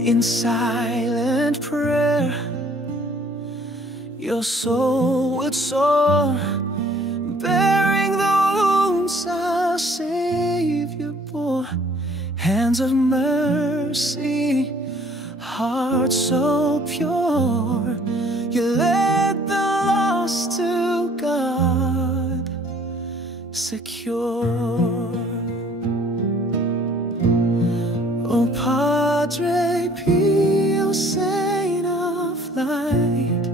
In silent prayer, your soul would soar, bearing the wounds our Savior bore. Hands of mercy, heart so pure, you led the lost to God secure. O Padre Pio, Saint of light,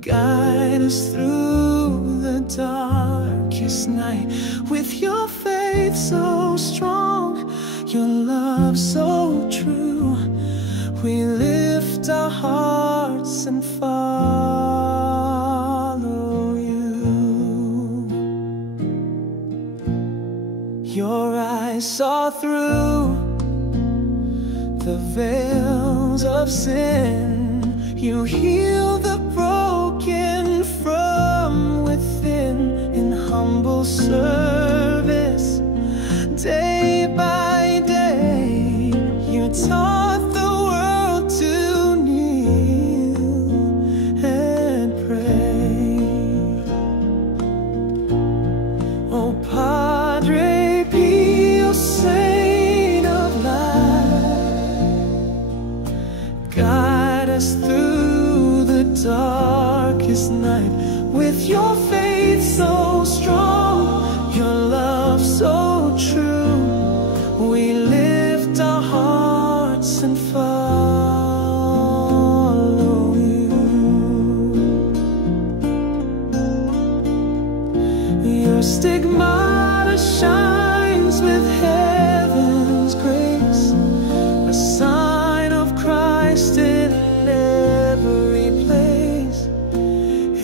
guide us through the darkest night. With your faith so strong, your love so true, we lift our hearts and follow you. Your eyes saw through the veils of sin, you heal the broken from within. In humble service, day by day, you taught the world to kneel and pray. Oh Padre Pio, Saint of light, guide us through the darkest night. With your faith so strong, your love so true, we lift our hearts and follow you. Your stigmata shines with heaven's grace, a sign of Christ in every place.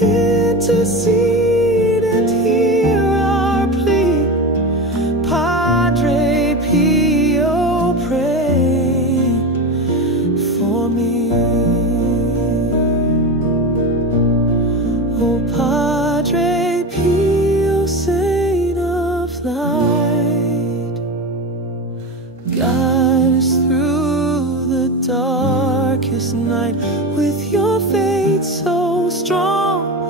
Intercede and hear our plea, Padre Pio, pray for me. Oh Padre Pio, Saint of light, guide us through the darkest night. With your faith so strong,